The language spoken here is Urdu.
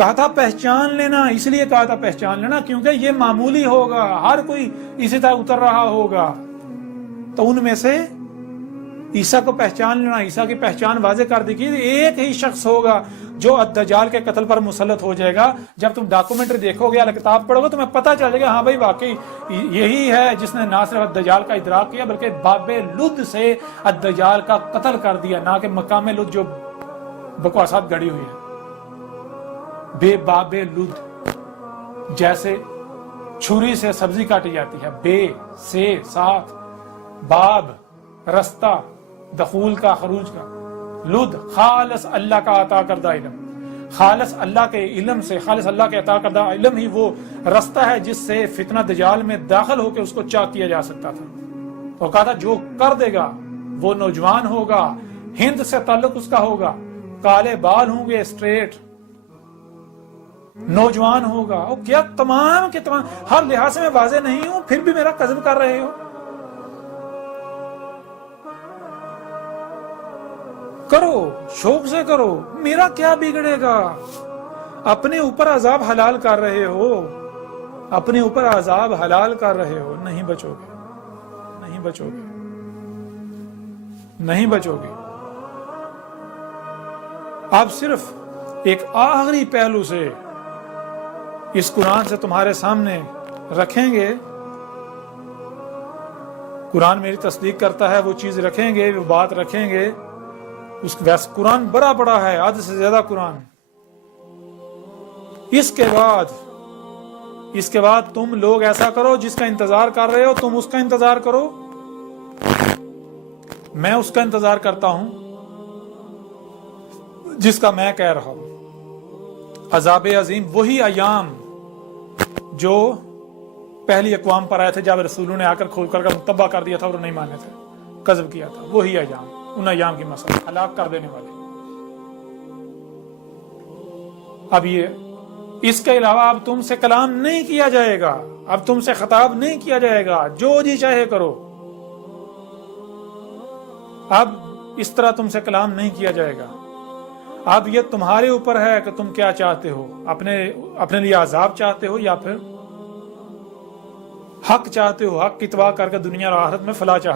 کہا تھا پہچان لینا، اس لیے کہا تھا پہچان لینا کیونکہ یہ معمولی ہوگا، ہر کوئی اسی طرح اتر رہا ہوگا. تو ان میں سے عیسیٰ کو پہچان لینا، عیسیٰ کی پہچان واضح کر دی کہ ایک ہی شخص ہوگا جو الدجال کے قتل پر مسلط ہو جائے گا. جب تم ڈاکومنٹری دیکھو گے، الکتاب پڑھو گے، تمہیں پتہ چل جائے گا ہاں بھائی واقعی یہی ہے جس نے نہ صرف الدجال کا ادراک کیا بلکہ باب لد سے الدجال کا قتل کر دیا، نہ کہ مقام لد جو بکواسات گڑی ہوئی ہے. بے باب لد، جیسے چھری سے سبزی کاٹی جاتی ہے، بے سے ساتھ، باب رستہ، دخول کا خروج کا، لد خالص اللہ کا عطا کردہ علم، خالص اللہ کے علم سے، خالص اللہ کے عطا کردہ علم ہی وہ رستہ ہے جس سے فتنہ دجال میں داخل ہو کے اس کو چاک کیا جا سکتا تھا. وہ کہا تھا جو کر دے گا وہ نوجوان ہوگا، ہند سے تعلق اس کا ہوگا، کالے بال ہوں گے اسٹریٹ، نوجوان ہوگا. اور کیا تمام کے تمام، ہر لحاظ سے میں واضح نہیں ہوں پھر بھی میرا قذف کر رہے ہو. کرو، شوق سے کرو، میرا کیا بگڑے گا. اپنے اوپر عذاب حلال کر رہے ہو، اپنے اوپر عذاب حلال کر رہے ہو. نہیں بچو گے، نہیں بچو گے، نہیں بچو گے. آپ صرف ایک آخری پہلو سے اس قرآن سے تمہارے سامنے رکھیں گے، قرآن میری تصدیق کرتا ہے، وہ چیز رکھیں گے، وہ بات رکھیں گے. ویسے قرآن بڑا ہے، آدھ سے زیادہ قرآن. اس کے بعد تم لوگ ایسا کرو، جس کا انتظار کر رہے ہو تم اس کا انتظار کرو، میں اس کا انتظار کرتا ہوں جس کا میں کہہ رہا ہوں. عذاب عظیم وہی ایام جو پہلی اقوام پر آئے تھے جب رسولوں نے آ کر کھول کر متبع کر دیا تھا اور نہیں مانے تھے، کذب کیا تھا. وہی ایام، ان ایام کی مسئلہ ہلاک کر دینے والے. اب یہ اس کے علاوہ اب تم سے کلام نہیں کیا جائے گا، اب تم سے خطاب نہیں کیا جائے گا، جو جی چاہے کرو. اب اس طرح تم سے کلام نہیں کیا جائے گا. اب یہ تمہارے اوپر ہے کہ تم کیا چاہتے ہو، اپنے لیے عذاب چاہتے ہو یا پھر حق چاہتے ہو، حق کی اتباع کر کے دنیا اور آخرت میں فلاح چاہتے ہو.